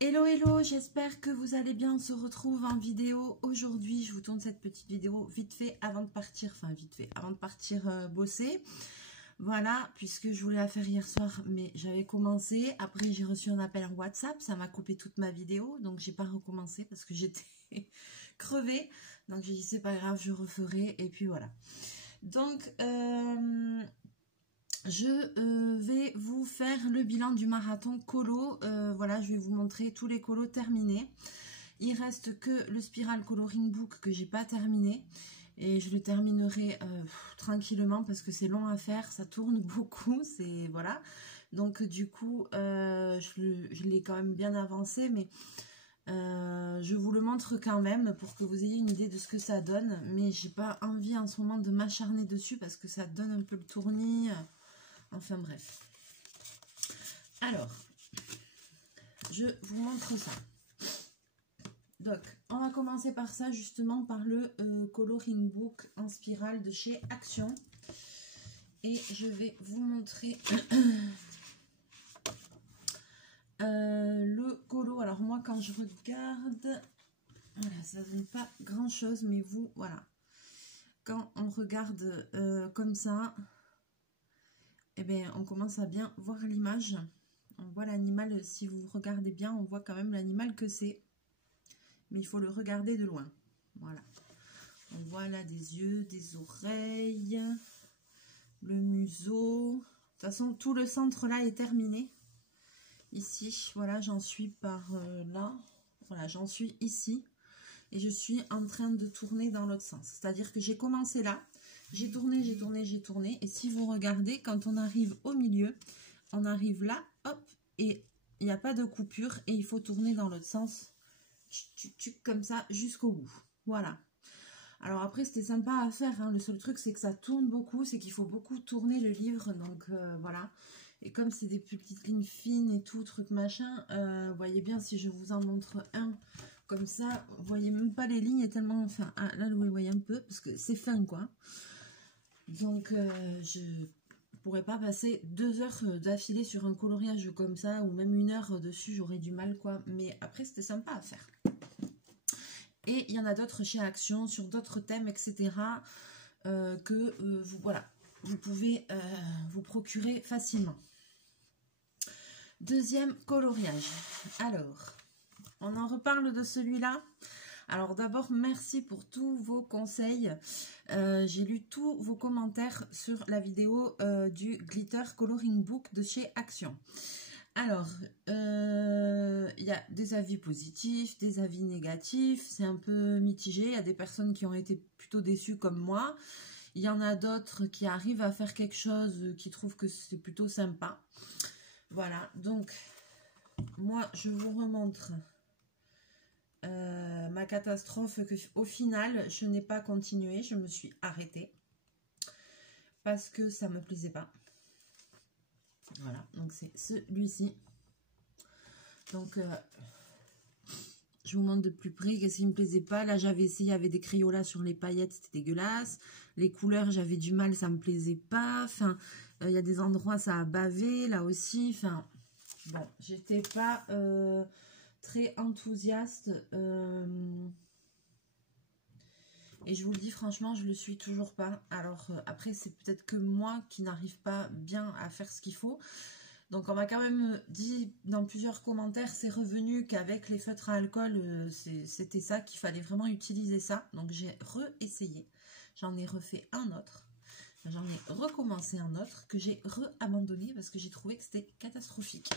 Hello hello, j'espère que vous allez bien. On se retrouve en vidéo aujourd'hui. Je vous tourne cette petite vidéo vite fait avant de partir, avant de partir bosser. Voilà, puisque je voulais la faire hier soir, mais j'avais commencé. Après, j'ai reçu un appel en WhatsApp, ça m'a coupé toute ma vidéo, donc j'ai pas recommencé parce que j'étais crevée. Donc j'ai dit c'est pas grave, je referai et puis voilà. Donc je vais vous faire le bilan du marathon colo. Voilà, je vais vous montrer tous les colos terminés. Il reste que le Spiral Coloring Book que j'ai pas terminé. Et je le terminerai tranquillement parce que c'est long à faire, ça tourne beaucoup. C'est voilà. Donc du coup, je l'ai quand même bien avancé, mais je vous le montre quand même pour que vous ayez une idée de ce que ça donne. Mais j'ai pas envie en ce moment de m'acharner dessus parce que ça donne un peu le tournis. Enfin bref. Alors, je vous montre ça. Donc, on va commencer par ça, justement, par le Coloring Book en spirale de chez Action. Et je vais vous montrer le colo. Alors, moi, quand je regarde, voilà, ça ne donne pas grand-chose, mais vous, voilà. Quand on regarde comme ça, eh bien, on commence à bien voir l'image. On voit l'animal, si vous regardez bien, on voit quand même l'animal que c'est. Mais il faut le regarder de loin. Voilà. On voit là des yeux, des oreilles, le museau. De toute façon, tout le centre là est terminé. Ici, voilà, j'en suis par là. Voilà, j'en suis ici. Et je suis en train de tourner dans l'autre sens. C'est-à-dire que j'ai commencé là. J'ai tourné, j'ai tourné, j'ai tourné. Et si vous regardez, quand on arrive au milieu, on arrive là, hop, et il n'y a pas de coupure. Et il faut tourner dans l'autre sens. Comme ça jusqu'au bout. Voilà. Alors après, c'était sympa à faire. Hein. Le seul truc, c'est que ça tourne beaucoup. C'est qu'il faut beaucoup tourner le livre. Donc voilà. Et comme c'est des petites lignes fines et tout, truc machin, voyez bien si je vous en montre un comme ça, vous voyez même pas les lignes tellement... Enfin, ah, là, vous voyez un peu parce que c'est fin, quoi. Donc, je pourrais pas passer 2 heures d'affilée sur un coloriage comme ça ou même 1 heure dessus, j'aurais du mal, quoi. Mais après, c'était sympa à faire. Et il y en a d'autres chez Action sur d'autres thèmes, etc. Que vous, voilà, vous pouvez vous procurer facilement. Deuxième coloriage. Alors, on en reparle de celui-là. Alors d'abord, merci pour tous vos conseils. J'ai lu tous vos commentaires sur la vidéo du Glitter Coloring Book de chez Action. Alors, il y a des avis positifs, des avis négatifs, c'est un peu mitigé. Il y a des personnes qui ont été plutôt déçues comme moi. Il y en a d'autres qui arrivent à faire quelque chose, qui trouvent que c'est plutôt sympa. Voilà, donc, moi, je vous remontre ma catastrophe que, au final, je n'ai pas continué, je me suis arrêtée parce que ça ne me plaisait pas. Voilà, donc c'est celui-ci. Donc, je vous montre de plus près qu'est-ce qui ne me plaisait pas. Là, j'avais essayé avec des Crayolas sur les paillettes, c'était dégueulasse. Les couleurs, j'avais du mal, ça ne me plaisait pas. Enfin, il y a des endroits, ça a bavé, là aussi. Enfin, bon, j'étais pas très enthousiaste. Et je vous le dis franchement, je le suis toujours pas. Alors après, c'est peut-être que moi qui n'arrive pas bien à faire ce qu'il faut. Donc on m'a quand même dit dans plusieurs commentaires, c'est revenu qu'avec les feutres à alcool, c'était ça, qu'il fallait vraiment utiliser ça. Donc j'ai re-essayé. J'en ai refait un autre. J'en ai recommencé un autre que j'ai re-abandonné parce que j'ai trouvé que c'était catastrophique.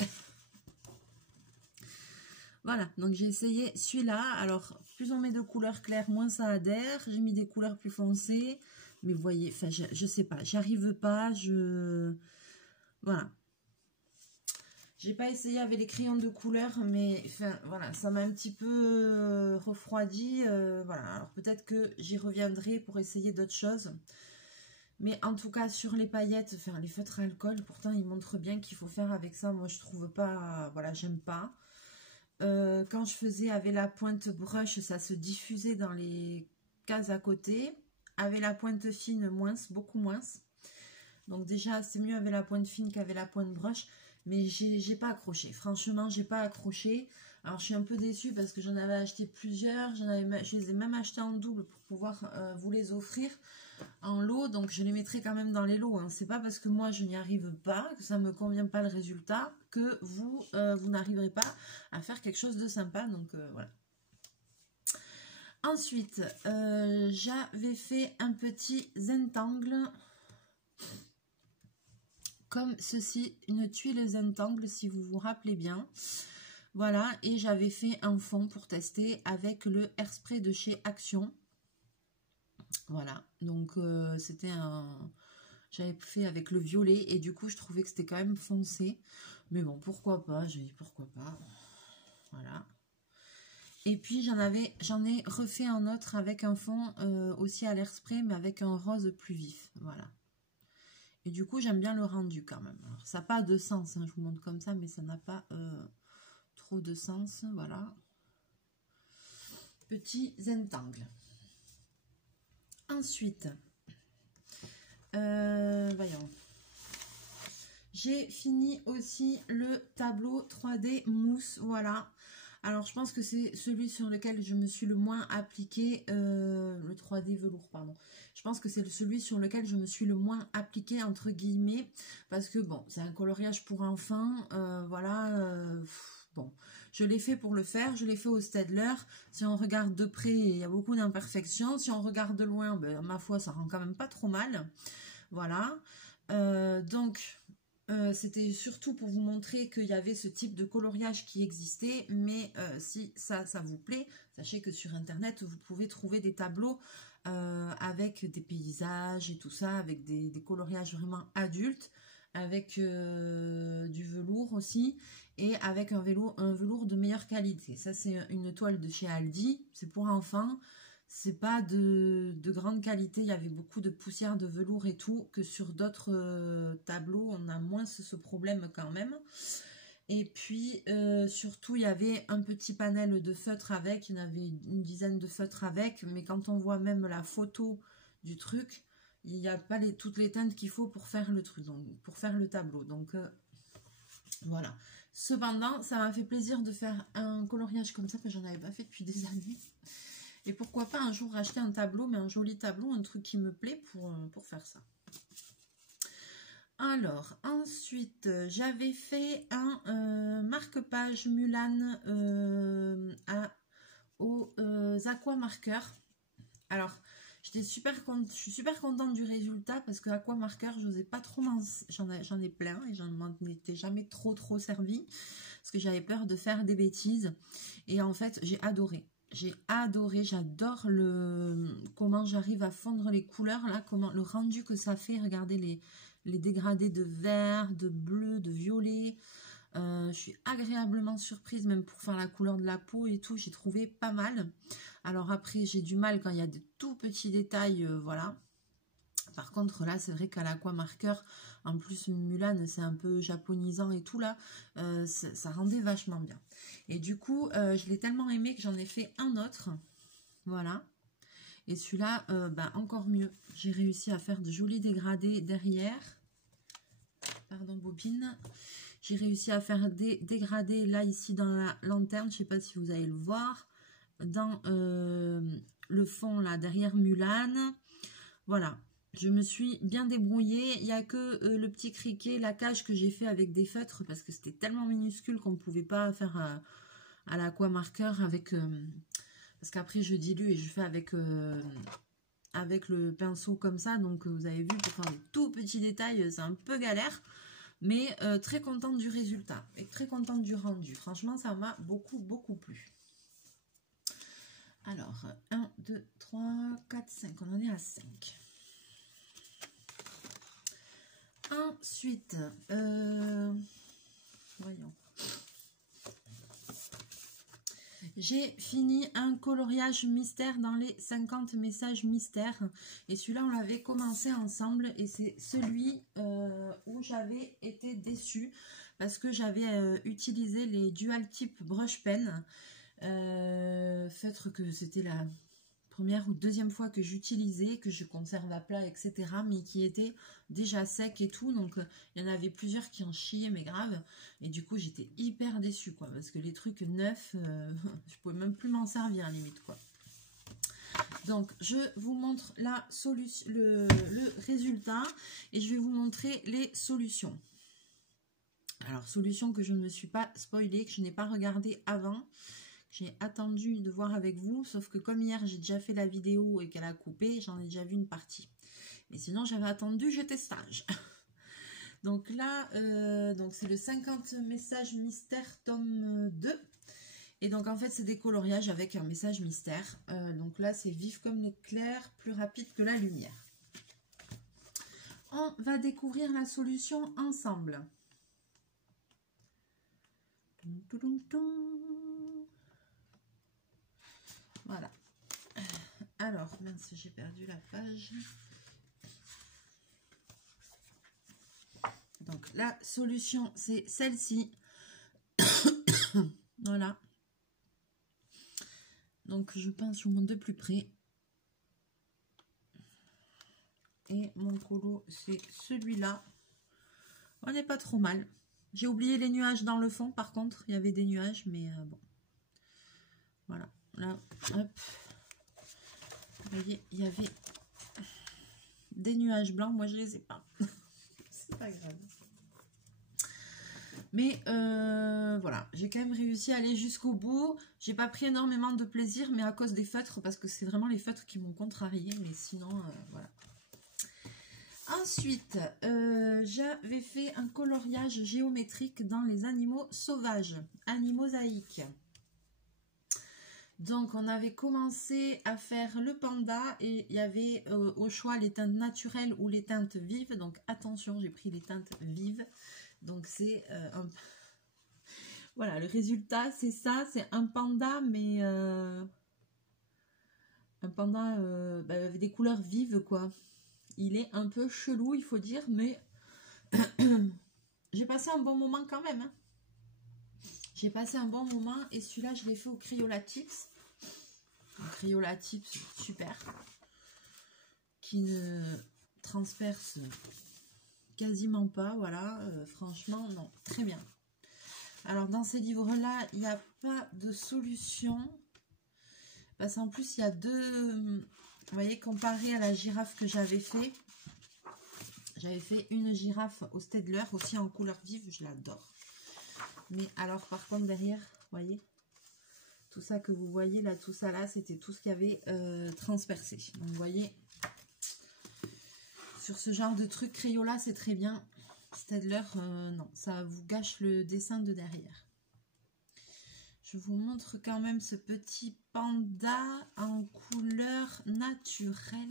Voilà, donc j'ai essayé celui-là. Alors, plus on met de couleurs claires, moins ça adhère. J'ai mis des couleurs plus foncées. Mais vous voyez, enfin, je sais pas, j'arrive pas, voilà. J'ai pas essayé avec les crayons de couleur, mais enfin, voilà, ça m'a un petit peu refroidi. Voilà, alors peut-être que j'y reviendrai pour essayer d'autres choses. Mais en tout cas, sur les paillettes, enfin, les feutres à alcool, pourtant, ils montrent bien qu'il faut faire avec ça. Moi, je trouve pas, voilà, j'aime pas. Quand je faisais avec la pointe brush, ça se diffusait dans les cases à côté. Avec la pointe fine, moins, beaucoup moins. Donc déjà, c'est mieux avec la pointe fine qu'avec la pointe brush. Mais j'ai pas accroché. Franchement, j'ai pas accroché. Alors, je suis un peu déçue parce que j'en avais acheté plusieurs. Je les ai même achetés en double pour pouvoir vous les offrir en lot. Donc, je les mettrai quand même dans les lots. Hein. C'est pas parce que moi, je n'y arrive pas, que ça me convient pas le résultat, que vous, vous n'arriverez pas à faire quelque chose de sympa. Donc, voilà. Ensuite, j'avais fait un petit Zentangle comme ceci, une tuile Zentangle si vous vous rappelez bien. Voilà, et j'avais fait un fond pour tester avec le Airspray de chez Action. Voilà, donc c'était un... J'avais fait avec le violet et du coup je trouvais que c'était quand même foncé. Mais bon, pourquoi pas, j'ai dit pourquoi pas. Voilà. Et puis j'en ai refait un autre avec un fond aussi à l'Airspray mais avec un rose plus vif. Voilà. Et du coup j'aime bien le rendu quand même. Alors, ça n'a pas de sens, hein, je vous montre comme ça, mais ça n'a pas trop de sens. Voilà. Petit Zentangle. Ensuite, voyons. J'ai fini aussi le tableau 3D mousse. Voilà. Alors, je pense que c'est celui sur lequel je me suis le moins appliqué. Le 3D velours, pardon. Je pense que c'est celui sur lequel je me suis le moins appliqué, entre guillemets. Parce que, bon, c'est un coloriage pour enfants. Voilà. Bon, je l'ai fait pour le faire. Je l'ai fait au Staedtler. Si on regarde de près, il y a beaucoup d'imperfections. Si on regarde de loin, ben, ma foi, ça rend quand même pas trop mal. Voilà. Donc... c'était surtout pour vous montrer qu'il y avait ce type de coloriage qui existait, mais si ça vous plaît, sachez que sur internet vous pouvez trouver des tableaux avec des paysages et tout ça, avec des coloriages vraiment adultes, avec du velours aussi, et avec un velours de meilleure qualité. Ça c'est une toile de chez Aldi, c'est pour enfants. C'est pas de grande qualité, il y avait beaucoup de poussière de velours et tout, que sur d'autres tableaux, on a moins ce problème quand même. Et puis, surtout, il y avait un petit panel de feutres avec, il y en avait une dizaine de feutres avec, mais quand on voit même la photo du truc, il n'y a pas toutes les teintes qu'il faut pour faire le truc, donc, pour faire le tableau. Donc, voilà. Cependant, ça m'a fait plaisir de faire un coloriage comme ça, que j'en avais pas fait depuis des années. Et pourquoi pas un jour acheter un tableau, mais un joli tableau, un truc qui me plaît pour faire ça. Alors, ensuite, j'avais fait un marque-page Mulan aux aquamarqueurs. Alors, je suis super contente du résultat parce que aquamarqueur, je n'osais pas trop j'en ai plein et j'en m'en étais jamais trop servi parce que j'avais peur de faire des bêtises. Et en fait, j'ai adoré. J'ai adoré, j'adore comment j'arrive à fondre les couleurs, là, le rendu que ça fait. Regardez les dégradés de vert, de bleu, de violet. Je suis agréablement surprise, même pour faire la couleur de la peau et tout, j'ai trouvé pas mal. Alors après, j'ai du mal quand il y a de tout petits détails, voilà. Par contre, là, c'est vrai qu'à l'aquamarqueur, en plus, Mulan, c'est un peu japonisant et tout, là, ça rendait vachement bien. Et du coup, je l'ai tellement aimé que j'en ai fait un autre, voilà. Et celui-là, ben, encore mieux. J'ai réussi à faire de jolis dégradés derrière. Pardon, bobine. J'ai réussi à faire des dégradés, là, ici, dans la lanterne. Je ne sais pas si vous allez le voir. Dans le fond, là, derrière Mulan. Voilà. Je me suis bien débrouillée. Il n'y a que le petit criquet, la cage que j'ai fait avec des feutres parce que c'était tellement minuscule qu'on ne pouvait pas faire à l'aquamarqueur avec... parce qu'après, je dilue et je fais avec le pinceau comme ça. Donc, vous avez vu, pour faire des tout petits détails, c'est un peu galère. Mais très contente du résultat et très contente du rendu. Franchement, ça m'a beaucoup plu. Alors, 1, 2, 3, 4, 5. On en est à 5. Ensuite, voyons. J'ai fini un coloriage mystère dans les 50 messages mystères. Et celui-là, on l'avait commencé ensemble. Et c'est celui où j'avais été déçue. Parce que j'avais utilisé les Dual Tip Brush Pen. Feutre que c'était la première ou deuxième fois que j'utilisais, que je conserve à plat, etc. Mais qui était déjà sec et tout. Donc, il y en avait plusieurs qui en chiaient, mais grave. Et du coup, j'étais hyper déçue, quoi. Parce que les trucs neufs, je pouvais même plus m'en servir, limite, quoi. Donc, je vous montre la solution, le résultat. Et je vais vous montrer les solutions. Alors, solution que je ne me suis pas spoilée, que je n'ai pas regardé avant. J'ai attendu de voir avec vous, sauf que comme hier j'ai déjà fait la vidéo et qu'elle a coupé, j'en ai déjà vu une partie. Mais sinon j'avais attendu, j'étais sage. Donc là, donc c'est le 50 messages mystère tome 2. Et donc en fait c'est des coloriages avec un message mystère. Donc là c'est vif comme l'éclair, plus rapide que la lumière. On va découvrir la solution ensemble. Voilà. Alors, mince, j'ai perdu la page. Donc, la solution, c'est celle-ci. Voilà. Donc, je pense, je vous montre de plus près. Et mon colo, c'est celui-là. On n'est pas trop mal. J'ai oublié les nuages dans le fond, par contre. Il y avait des nuages, mais bon. Voilà. Là, hop. Vous voyez, il y avait des nuages blancs. Moi, je les ai pas. C'est pas grave. Mais voilà, j'ai quand même réussi à aller jusqu'au bout. J'ai pas pris énormément de plaisir, mais à cause des feutres, parce que c'est vraiment les feutres qui m'ont contrarié. Mais sinon, voilà. Ensuite, j'avais fait un coloriage géométrique dans les animaux sauvages, animosaïques. Donc, on avait commencé à faire le panda et il y avait au choix les teintes naturelles ou les teintes vives. Donc, attention, j'ai pris les teintes vives. Donc, c'est un... Voilà, le résultat, c'est ça. C'est un panda, mais... un panda avec des couleurs vives, quoi. Il est un peu chelou, il faut dire, mais... j'ai passé un bon moment quand même. Hein. J'ai passé un bon moment et celui-là, je l'ai fait au Crayola Tips. Un Crayola Tips super. Qui ne transperce quasiment pas, voilà. Franchement, non, très bien. Alors, dans ces livres-là, il n'y a pas de solution. Parce qu'en plus, il y a deux... Vous voyez, comparé à la girafe que j'avais fait. J'avais fait une girafe au Staedtler, aussi en couleur vive, je l'adore. Mais alors, par contre, derrière, vous voyez, tout ça que vous voyez là, tout ça là, c'était tout ce qui avait transpercé. Donc, vous voyez, sur ce genre de truc, Crayola, c'est très bien. Staedtler, non, ça vous gâche le dessin de derrière. Je vous montre quand même ce petit panda en couleur naturelle.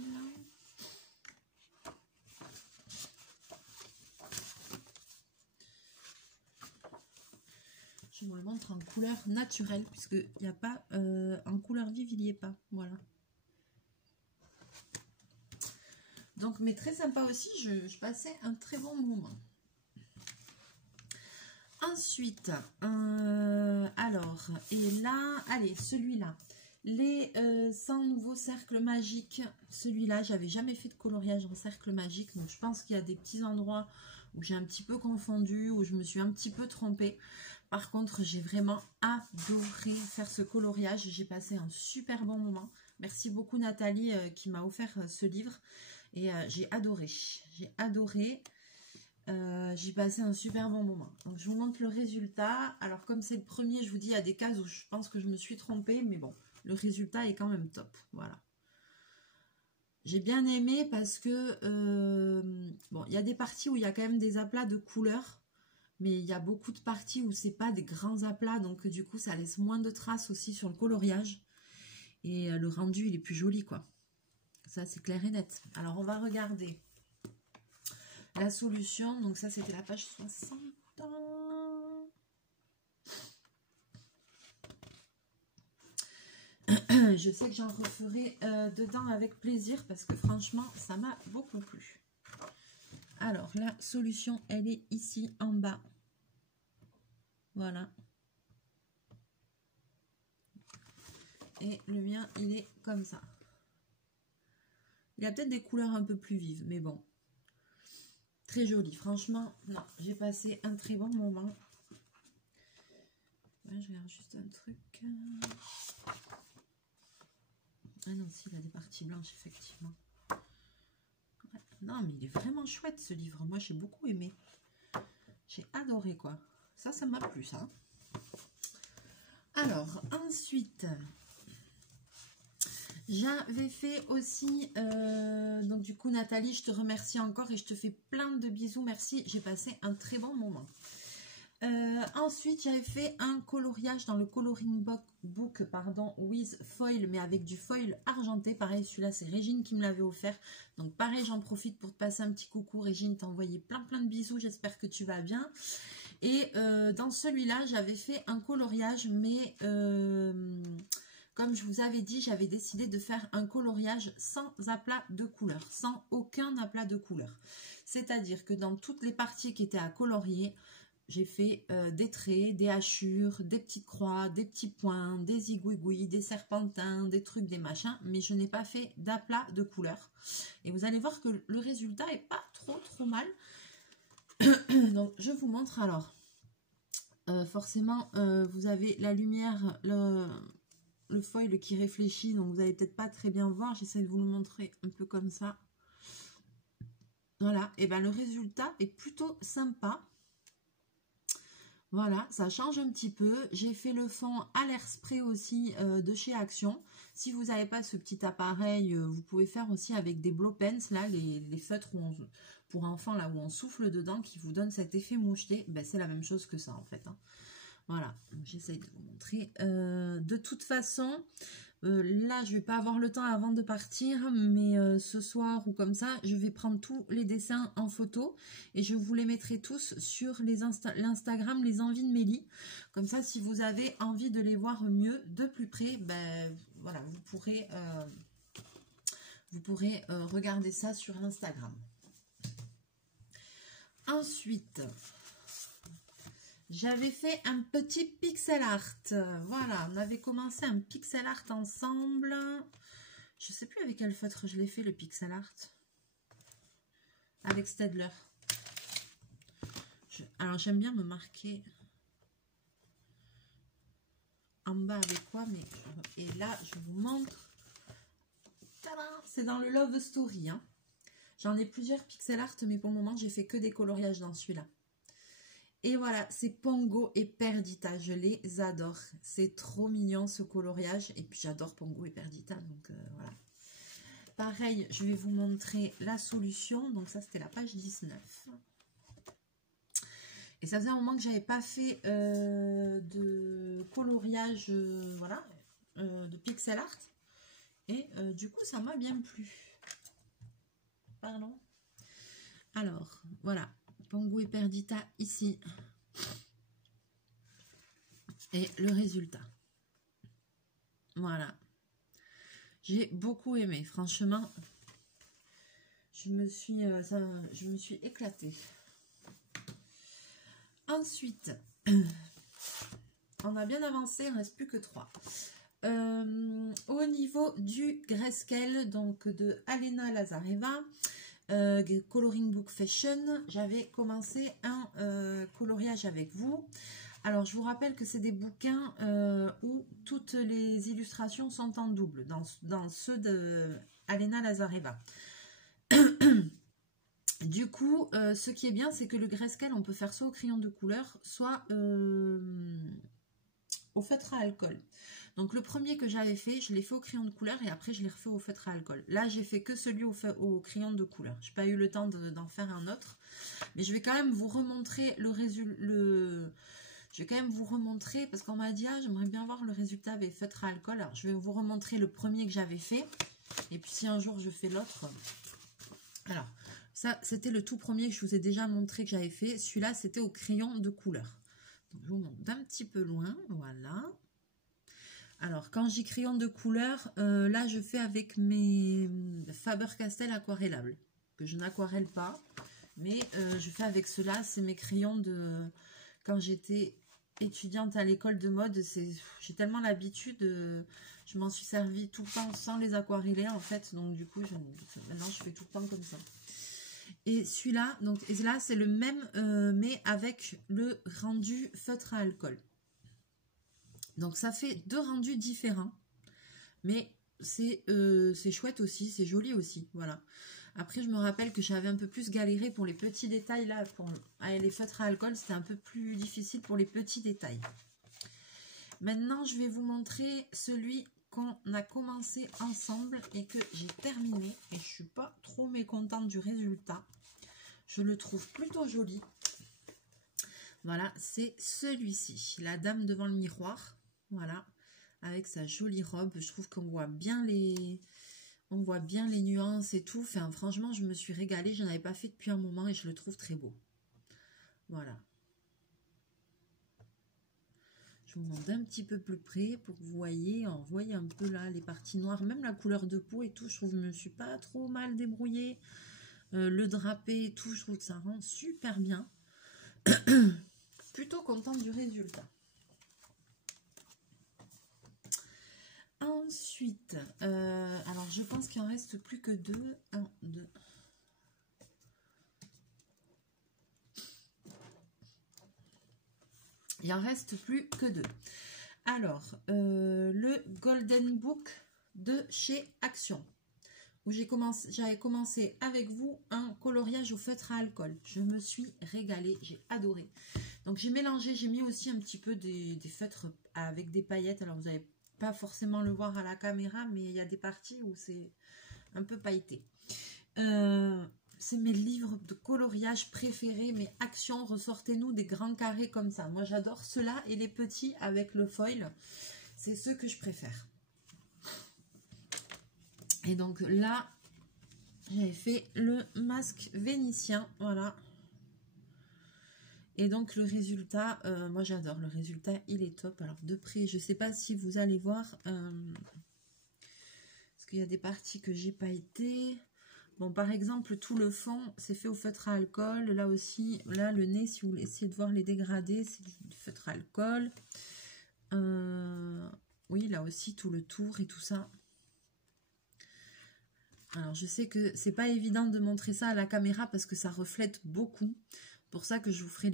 Je vous le montre en couleur naturelle, puisqu'il n'y a pas, en couleur vive, il n'y est pas. Voilà. Donc, mais très sympa aussi, je passais un très bon moment. Ensuite, alors, et là, allez, celui-là. Les 100 nouveaux cercles magiques. Celui-là, j'avais jamais fait de coloriage en cercle magique, donc je pense qu'il y a des petits endroits où j'ai un petit peu confondu, où je me suis un petit peu trompée. Par contre, j'ai vraiment adoré faire ce coloriage. J'ai passé un super bon moment. Merci beaucoup Nathalie qui m'a offert ce livre. Et j'ai adoré. J'ai adoré. J'ai passé un super bon moment. Donc, je vous montre le résultat. Alors, comme c'est le premier, je vous dis, il y a des cases où je pense que je me suis trompée. Mais bon, le résultat est quand même top. Voilà. J'ai bien aimé parce que, bon, il y a des parties où il y a quand même des aplats de couleurs. Mais il y a beaucoup de parties où c'est pas des grands aplats, donc du coup ça laisse moins de traces aussi sur le coloriage. Et le rendu il est plus joli quoi. Ça c'est clair et net. Alors on va regarder la solution. Donc ça c'était la page 60. Je sais que j'en referai dedans avec plaisir parce que franchement ça m'a beaucoup plu. Alors, la solution, elle est ici en bas. Voilà. Et le mien, il est comme ça. Il y a peut-être des couleurs un peu plus vives, mais bon. Très joli. Franchement, non, j'ai passé un très bon moment. Ouais, je regarde juste un truc. Ah non, si, il a des parties blanches, effectivement. Ouais. Non, mais il est vraiment chouette, ce livre. Moi, j'ai beaucoup aimé. J'ai adoré, quoi. Ça m'a plu, ça. Alors, ensuite... J'avais fait aussi, donc du coup Nathalie, je te remercie encore et je te fais plein de bisous, merci, j'ai passé un très bon moment. Ensuite, j'avais fait un coloriage dans le coloring book, pardon, with foil, mais avec du foil argenté. Pareil, celui-là, c'est Régine qui me l'avait offert. Donc pareil, j'en profite pour te passer un petit coucou. Régine, t'as envoyé plein de bisous, j'espère que tu vas bien. Et dans celui-là, j'avais fait un coloriage, mais... comme je vous avais dit, j'avais décidé de faire un coloriage sans aplat de couleur, sans aucun aplat de couleur. C'est-à-dire que dans toutes les parties qui étaient à colorier, j'ai fait des traits, des hachures, des petites croix, des petits points, des zigouigouis, des serpentins, des trucs, des machins, mais je n'ai pas fait d'aplat de couleur. Et vous allez voir que le résultat est pas trop mal. Donc je vous montre alors. Forcément, vous avez la lumière, le foil qui réfléchit, donc vous n'allez peut-être pas très bien voir. J'essaie de vous le montrer un peu comme ça. Voilà, et bien le résultat est plutôt sympa. Voilà, ça change un petit peu. J'ai fait le fond à l'air spray aussi de chez Action. Si vous n'avez pas ce petit appareil, vous pouvez faire aussi avec des blow pens, là, les feutres pour enfants, là où on souffle dedans, qui vous donne cet effet moucheté. Ben, c'est la même chose que ça en fait, hein. Voilà, j'essaye de vous montrer. De toute façon, là, je vais pas avoir le temps avant de partir, mais ce soir ou comme ça, je vais prendre tous les dessins en photo et je vous les mettrai tous sur l'Instagram Les Envies de Mélie. Comme ça, si vous avez envie de les voir mieux, de plus près, ben voilà, vous pourrez regarder ça sur Instagram. Ensuite... j'avais fait un petit pixel art. Voilà, on avait commencé un pixel art ensemble. Je sais plus avec quel feutre je l'ai fait, le pixel art. Avec Staedtler. Alors, j'aime bien me marquer en bas avec quoi, mais... et là, je vous montre. C'est dans le Love Story, hein. J'en ai plusieurs pixel art, mais pour le moment, j'ai fait que des coloriages dans celui-là. Et voilà, c'est Pongo et Perdita, je les adore. C'est trop mignon ce coloriage. Et puis j'adore Pongo et Perdita, donc voilà. Pareil, je vais vous montrer la solution. Donc ça, c'était la page 19. Et ça faisait un moment que j'avais pas fait de coloriage, voilà, de pixel art. Et du coup, ça m'a bien plu. Pardon. Alors, voilà. Pongo et Perdita ici. Et le résultat. Voilà. J'ai beaucoup aimé. Franchement, je me suis éclatée. Ensuite, on a bien avancé. Il ne reste plus que 3. Au niveau du Grayscale, donc de Alena Lazareva, Coloring Book Fashion, j'avais commencé un coloriage avec vous. Alors je vous rappelle que c'est des bouquins où toutes les illustrations sont en double dans ceux de Alena Lazareva. Du coup, ce qui est bien, c'est que le Grayscale, on peut faire soit au crayon de couleur, soit au feutre à alcool. Donc le premier que j'avais fait, je l'ai fait au crayon de couleur et après je l'ai refait au feutre à alcool. Là, j'ai fait que celui au crayon de couleur. Je n'ai pas eu le temps d'en faire un autre. Mais je vais quand même vous remontrer le résultat. Je vais quand même vous remontrer, parce qu'on m'a dit, ah, j'aimerais bien voir le résultat avec feutre à alcool. Alors, je vais vous remontrer le premier que j'avais fait. Et puis, si un jour je fais l'autre. Alors, ça, c'était le tout premier que je vous ai déjà montré que j'avais fait. Celui-là, c'était au crayon de couleur. Donc, je vous montre d'un petit peu loin. Voilà. Alors, quand j'ai crayon de couleur, là, je fais avec mes Faber-Castell aquarellables, que je n'aquarelle pas. Mais je fais avec ceux-là, c'est mes crayons de... quand j'étais étudiante à l'école de mode, j'ai tellement l'habitude, je m'en suis servi tout le temps sans les aquareller en fait, donc du coup maintenant je fais tout le temps comme ça. Et celui-là, donc et là c'est le même mais avec le rendu feutre à alcool. Donc ça fait deux rendus différents, mais c'est chouette aussi, c'est joli aussi, voilà. Après, je me rappelle que j'avais un peu plus galéré pour les petits détails, là, avec les feutres à alcool, c'était un peu plus difficile pour les petits détails. Maintenant, je vais vous montrer celui qu'on a commencé ensemble et que j'ai terminé. Et je ne suis pas trop mécontente du résultat. Je le trouve plutôt joli. Voilà, c'est celui-ci, la dame devant le miroir. Voilà, avec sa jolie robe. Je trouve qu'on voit bien les... On voit bien les nuances et tout. Enfin, franchement, je me suis régalée. Je n'en avais pas fait depuis un moment et je le trouve très beau. Voilà. Je vous montre un petit peu plus près pour que vous voyez. On voit un peu là les parties noires. Même la couleur de peau et tout. Je trouve que je ne me suis pas trop mal débrouillée. Le drapé et tout. Je trouve que ça rend super bien. Plutôt contente du résultat. Ensuite, alors je pense qu'il en reste plus que deux. 1, 2. Il en reste plus que deux. Alors, le Golden Book de chez Action, où j'avais commencé avec vous un coloriage au feutre à alcool. Je me suis régalée, j'ai adoré. Donc j'ai mélangé, j'ai mis aussi un petit peu des feutres avec des paillettes. Alors vous n'allez pas forcément le voir à la caméra, mais il y a des parties où c'est un peu pailleté. C'est mes livres de coloriage préférés, mais Action, ressortez-nous des grands carrés comme ça. Moi j'adore ceux-là et les petits avec le foil, c'est ceux que je préfère. Et donc là, j'avais fait le masque vénitien, voilà. Et donc le résultat, moi j'adore, le résultat il est top. Alors de près, je ne sais pas si vous allez voir, parce qu'il y a des parties que j'ai pailletées. Bon, par exemple, tout le fond, c'est fait au feutre à alcool. Là aussi, là, le nez, si vous essayez de voir les dégradés, c'est du feutre à alcool. Oui, là aussi, tout le tour et tout ça. Alors, je sais que c'est pas évident de montrer ça à la caméra parce que ça reflète beaucoup. Pour ça que je vous ferai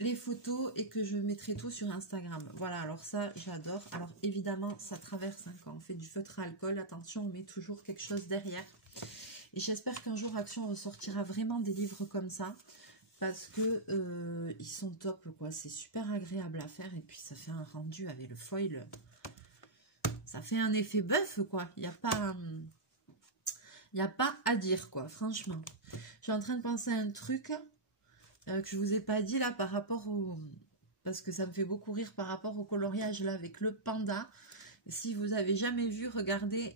les photos et que je mettrai tout sur Instagram. Voilà, alors ça, j'adore. Alors, évidemment, ça traverse hein, quand on fait du feutre à alcool. Attention, on met toujours quelque chose derrière. Et j'espère qu'un jour, Action ressortira vraiment des livres comme ça. Parce que ils sont top, quoi. C'est super agréable à faire. Et puis, ça fait un rendu avec le foil. Ça fait un effet bœuf, quoi. Il n'y a pas... Il n'y a pas à dire, quoi, franchement. Je suis en train de penser à un truc... que je vous ai pas dit là par rapport au... Parce que ça me fait beaucoup rire par rapport au coloriage là avec le panda. Si vous avez jamais vu, regardez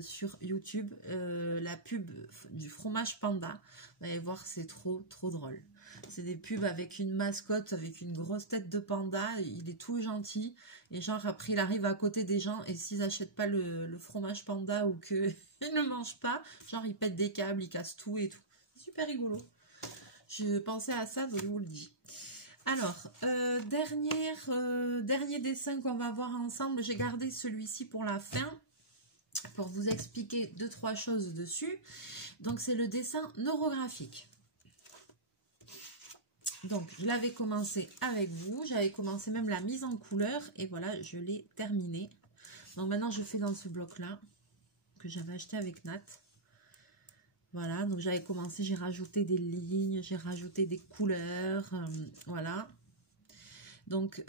sur YouTube la pub du fromage panda. Vous allez voir, c'est trop drôle. C'est des pubs avec une mascotte, avec une grosse tête de panda. Il est tout gentil. Et genre après il arrive à côté des gens et s'ils n'achètent pas le fromage panda ou qu'ils ne mangent pas, genre ils pètent des câbles, ils cassent tout et tout. C'est super rigolo. Je pensais à ça, donc je vous le dis. Alors, dernier dessin qu'on va voir ensemble. J'ai gardé celui-ci pour la fin, pour vous expliquer 2-3 choses dessus. Donc, c'est le dessin neurographique. Donc, je l'avais commencé avec vous. J'avais commencé même la mise en couleur. Et voilà, je l'ai terminé. Donc, maintenant, je fais dans ce bloc-là, que j'avais acheté avec Nat. Voilà, donc j'avais commencé, j'ai rajouté des lignes, j'ai rajouté des couleurs, voilà. Donc,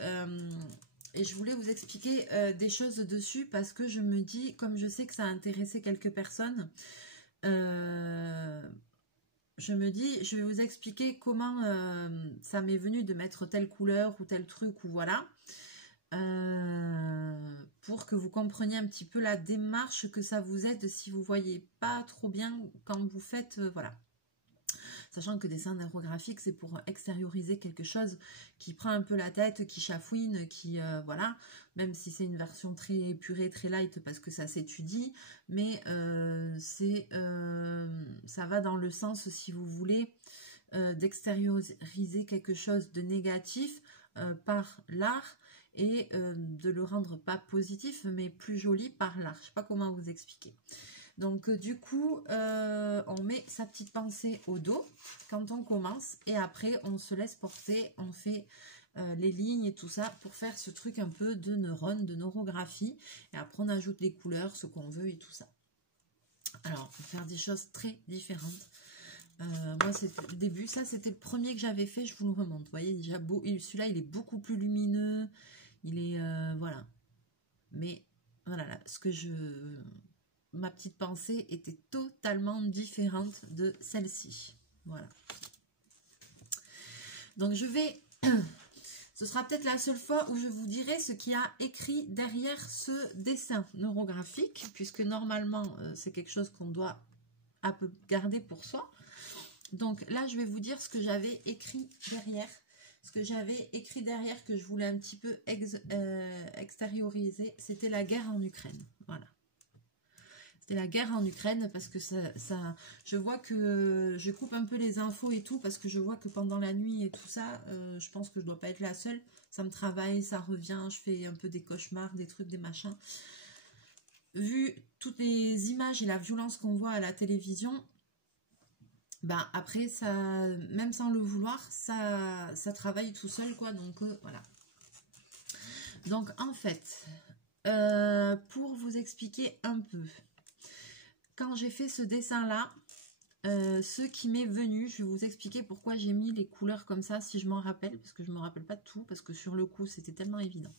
et je voulais vous expliquer des choses dessus parce que je me dis, comme je sais que ça a intéressé quelques personnes, je me dis, je vais vous expliquer comment ça m'est venu de mettre telle couleur ou tel truc ou voilà. Pour que vous compreniez un petit peu la démarche, que ça vous aide si vous voyez pas trop bien quand vous faites, voilà. Sachant que dessin neurographique, c'est pour extérioriser quelque chose qui prend un peu la tête, qui chafouine, qui, voilà, même si c'est une version très épurée, très light, parce que ça s'étudie, mais ça va dans le sens, si vous voulez, d'extérioriser quelque chose de négatif par l'art et de le rendre pas positif mais plus joli par l'art. Je sais pas comment vous expliquer. Donc du coup, on met sa petite pensée au dos quand on commence et après on se laisse porter, on fait les lignes et tout ça pour faire ce truc un peu de neurones, de neurographie. Et après on ajoute les couleurs, ce qu'on veut et tout ça. Alors, on va faire des choses très différentes. Moi, c'était le début. Ça, c'était le premier que j'avais fait. Je vous le remonte. Vous voyez, déjà beau. Celui-là, il est beaucoup plus lumineux. Il est... voilà. Mais, voilà, là, ma petite pensée était totalement différente de celle-ci. Voilà. Donc, je vais... Ce sera peut-être la seule fois où je vous dirai ce qu'il y a écrit derrière ce dessin neurographique, puisque normalement, c'est quelque chose qu'on doit un peu garder pour soi. Donc là, je vais vous dire ce que j'avais écrit derrière. Ce que j'avais écrit derrière que je voulais un petit peu extérioriser, c'était la guerre en Ukraine. Voilà. C'était la guerre en Ukraine parce que je vois que je coupe un peu les infos et tout parce que je vois que pendant la nuit et tout ça, je pense que je dois pas être la seule. Ça me travaille, ça revient, je fais un peu des cauchemars, des trucs, des machins. Vu toutes les images et la violence qu'on voit à la télévision, ben après, ça, même sans le vouloir, ça travaille tout seul, quoi. Donc, voilà. Donc, en fait, pour vous expliquer un peu, quand j'ai fait ce dessin-là, ce qui m'est venu, je vais vous expliquer pourquoi j'ai mis les couleurs comme ça, si je m'en rappelle, parce que je ne me rappelle pas de tout, parce que sur le coup, c'était tellement évident.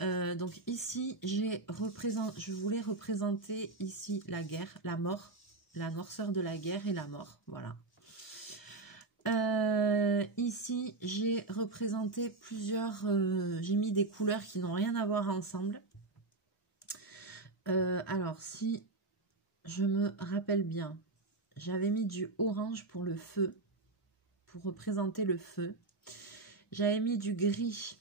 Donc ici, je voulais représenter ici la guerre, la mort, la noirceur de la guerre et la mort, voilà. Ici, j'ai représenté plusieurs, j'ai mis des couleurs qui n'ont rien à voir ensemble. Alors, si je me rappelle bien, j'avais mis du orange pour le feu, pour représenter le feu. J'avais mis du gris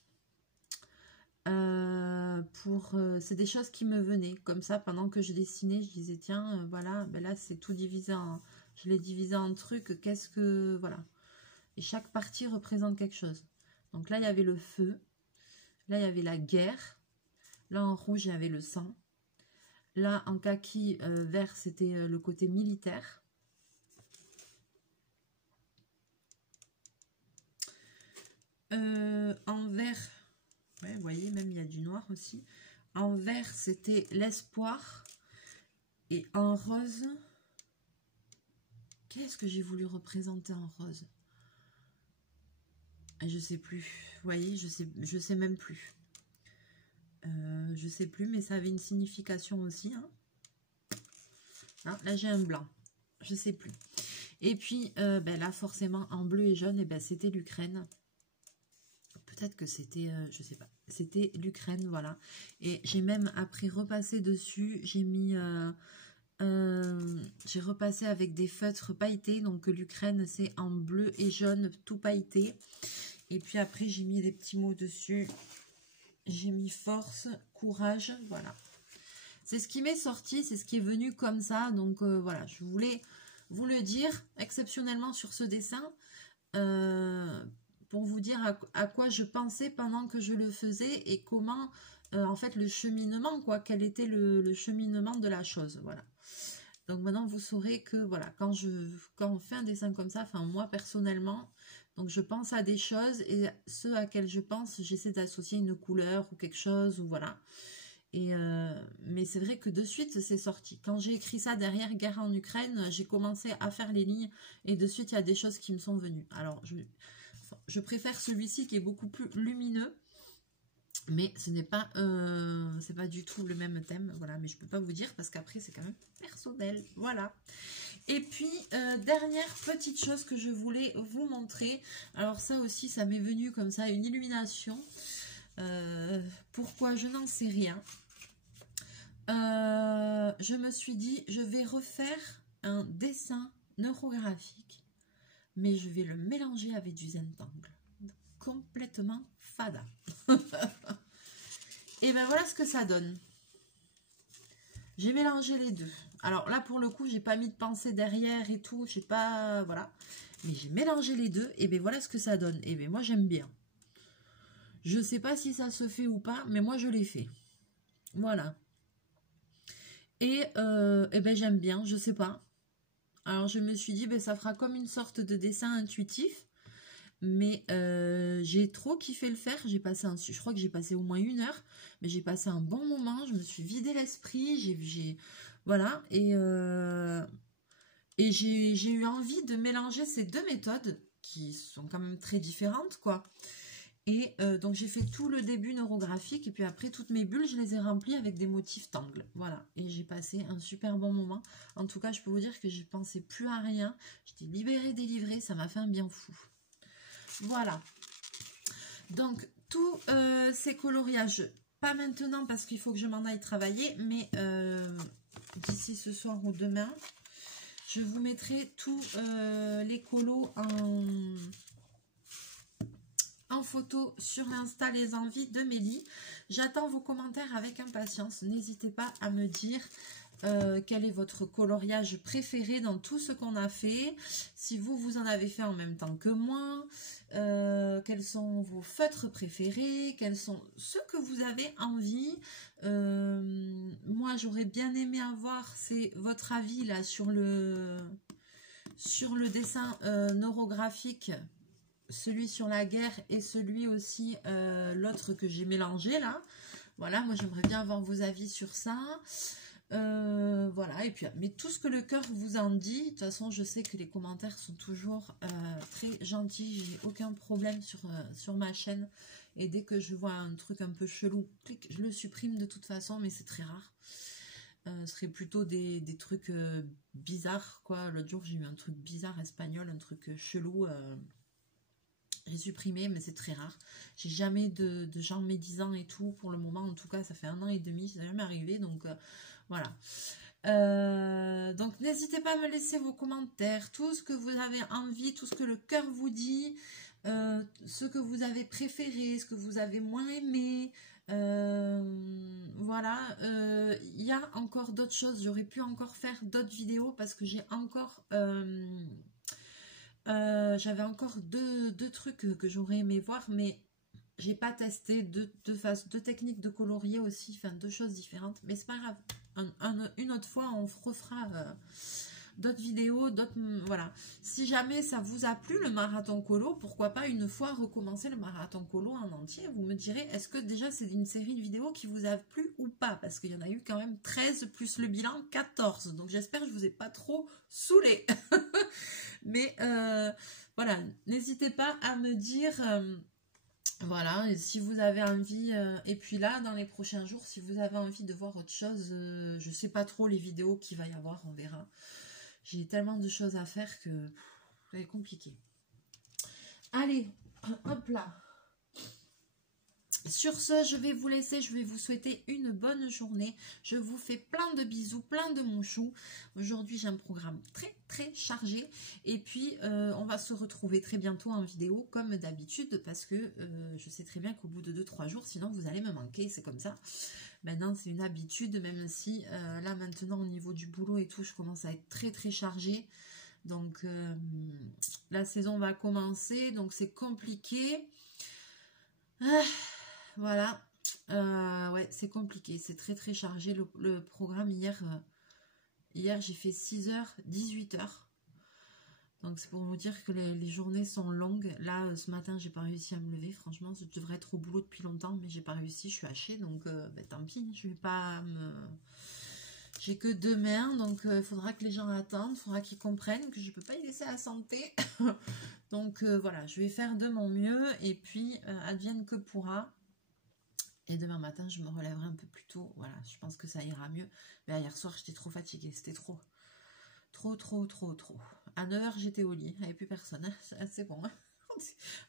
c'est des choses qui me venaient comme ça pendant que je dessinais. Je disais tiens, voilà, ben là c'est tout divisé en, je l'ai divisé en trucs. Qu'est-ce que voilà. Et chaque partie représente quelque chose. Donc là, il y avait le feu. Là, il y avait la guerre. Là, en rouge, il y avait le sang. Là, en kaki vert, c'était le côté militaire. En vert, ouais, vous voyez, même il y a du noir aussi. En vert, c'était l'espoir. Et en rose, qu'est-ce que j'ai voulu représenter en rose? Je sais plus. Vous voyez, je sais même plus. Je sais plus, mais ça avait une signification aussi. Hein. Ah, là, j'ai un blanc. Je sais plus. Et puis, ben là, forcément, en bleu et jaune, et ben, c'était l'Ukraine. Peut-être que c'était, je sais pas. C'était l'Ukraine, voilà. Et j'ai même après repassé dessus. J'ai mis... j'ai repassé avec des feutres pailletés. Donc, l'Ukraine, c'est en bleu et jaune, tout pailleté. Et puis après, j'ai mis des petits mots dessus. J'ai mis force, courage, voilà. C'est ce qui m'est sorti, c'est ce qui est venu comme ça. Donc voilà, je voulais vous le dire exceptionnellement sur ce dessin. Pour vous dire à quoi je pensais pendant que je le faisais et comment, en fait, le cheminement, quoi. Quel était le cheminement de la chose, voilà. Donc maintenant, vous saurez que, voilà, quand on fait un dessin comme ça, enfin moi personnellement... Donc, je pense à des choses et ceux à quels je pense, j'essaie d'associer une couleur ou quelque chose, ou voilà. Et mais c'est vrai que de suite, c'est sorti. Quand j'ai écrit ça derrière guerre en Ukraine, j'ai commencé à faire les lignes et de suite, il y a des choses qui me sont venues. Alors, je préfère celui-ci qui est beaucoup plus lumineux, mais ce n'est pas, c'est pas du tout le même thème. Voilà, mais je peux pas vous dire parce qu'après, c'est quand même personnel. Voilà. Et puis, dernière petite chose que je voulais vous montrer. Alors ça aussi, ça m'est venu comme ça, une illumination. Pourquoi? Je n'en sais rien. Je me suis dit, je vais refaire un dessin neurographique, mais je vais le mélanger avec du Zentangle. Complètement fada. Et ben voilà ce que ça donne. J'ai mélangé les deux. Alors là, pour le coup, j'ai pas mis de pensée derrière et tout. J'ai pas... Voilà. Mais j'ai mélangé les deux, et bien voilà ce que ça donne. Et bien moi j'aime bien. Je sais pas si ça se fait ou pas, mais moi je l'ai fait. Voilà. Et ben j'aime bien, je sais pas. Alors je me suis dit, ben, ça fera comme une sorte de dessin intuitif. Mais j'ai trop kiffé le faire. Je crois que j'ai passé au moins 1 heure. Mais j'ai passé un bon moment. Je me suis vidé l'esprit. Voilà. Et j'ai eu envie de mélanger ces deux méthodes qui sont quand même très différentes, quoi. Et donc j'ai fait tout le début neurographique et puis après toutes mes bulles, je les ai remplies avec des motifs tangles. Voilà, et j'ai passé un super bon moment. En tout cas, je peux vous dire que je pensais plus à rien. J'étais libérée, délivrée, ça m'a fait un bien fou. Voilà. Donc tous ces coloriages, pas maintenant parce qu'il faut que je m'en aille travailler, mais d'ici ce soir ou demain, je vous mettrai tous les colos en photo sur l'Insta Les Envies de Mélie. J'attends vos commentaires avec impatience. N'hésitez pas à me dire quel est votre coloriage préféré dans tout ce qu'on a fait. Si vous en avez fait en même temps que moi. Quels sont vos feutres préférés. Quels sont ceux que vous avez envie. Moi, j'aurais bien aimé avoir votre avis là sur le dessin neurographique. Celui sur la guerre et celui aussi, l'autre que j'ai mélangé là. Voilà, moi j'aimerais bien avoir vos avis sur ça. Voilà, et puis, mais tout ce que le cœur vous en dit, de toute façon, je sais que les commentaires sont toujours très gentils. J'ai aucun problème sur ma chaîne. Et dès que je vois un truc un peu chelou, clic, je le supprime de toute façon, mais c'est très rare. Ce serait plutôt des trucs bizarres, quoi. L'autre jour, j'ai eu un truc bizarre espagnol, un truc chelou. J'ai supprimé, mais c'est très rare. J'ai jamais de gens médisants et tout. Pour le moment, en tout cas, ça fait 1 an et demi. Ça n'est jamais arrivé. Donc, voilà. Donc, n'hésitez pas à me laisser vos commentaires. Tout ce que vous avez envie, tout ce que le cœur vous dit. Ce que vous avez préféré, ce que vous avez moins aimé. Voilà. Il y a encore d'autres choses. J'aurais pu encore faire d'autres vidéos parce que j'ai encore... j'avais encore deux trucs que j'aurais aimé voir, mais j'ai pas testé deux techniques de colorier aussi, enfin 2 choses différentes, mais c'est pas grave. Une autre fois, on refera d'autres vidéos, voilà. Si jamais ça vous a plu le marathon colo, pourquoi pas une fois recommencer le marathon colo en entier. Vous me direz, est-ce que déjà c'est une série de vidéos qui vous a plu ou pas, parce qu'il y en a eu quand même 13 plus le bilan 14, donc j'espère que je vous ai pas trop saoulé. Mais voilà, n'hésitez pas à me dire, voilà, si vous avez envie, et puis là, dans les prochains jours, si vous avez envie de voir autre chose, je sais pas trop les vidéos qu'il va y avoir, on verra. J'ai tellement de choses à faire que c'est compliqué. Allez, hop là. Sur ce, je vais vous laisser, je vais vous souhaiter une bonne journée. Je vous fais plein de bisous, plein de mouchous. Aujourd'hui, j'ai un programme très très chargé. Et puis, on va se retrouver très bientôt en vidéo, comme d'habitude, parce que je sais très bien qu'au bout de 2-3 jours, sinon vous allez me manquer, c'est comme ça. Maintenant, c'est une habitude, même si là, maintenant, au niveau du boulot et tout, je commence à être très très chargée. Donc, la saison va commencer, donc c'est compliqué. Voilà, ouais, c'est compliqué, c'est très très chargé le programme. Hier j'ai fait 6h, 18h. Donc c'est pour vous dire que les journées sont longues. Là, ce matin, j'ai pas réussi à me lever. Franchement, je devrais être au boulot depuis longtemps, mais j'ai pas réussi, je suis hachée. Donc tant pis, je vais pas me... J'ai que demain, donc il faudra que les gens attendent, il faudra qu'ils comprennent que je peux pas y laisser la santé. Donc voilà, je vais faire de mon mieux et puis advienne que pourra. Et demain matin, je me relèverai un peu plus tôt. Voilà, je pense que ça ira mieux. Mais hier soir, j'étais trop fatiguée. C'était trop. À 9h, j'étais au lit. Il n'y avait plus personne. Hein. C'est bon. Hein.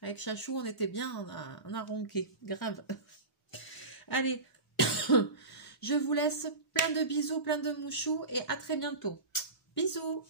Avec Chachou, on était bien. On a ronqué. Grave. Allez. Je vous laisse. Plein de bisous, plein de mouchous. Et à très bientôt. Bisous.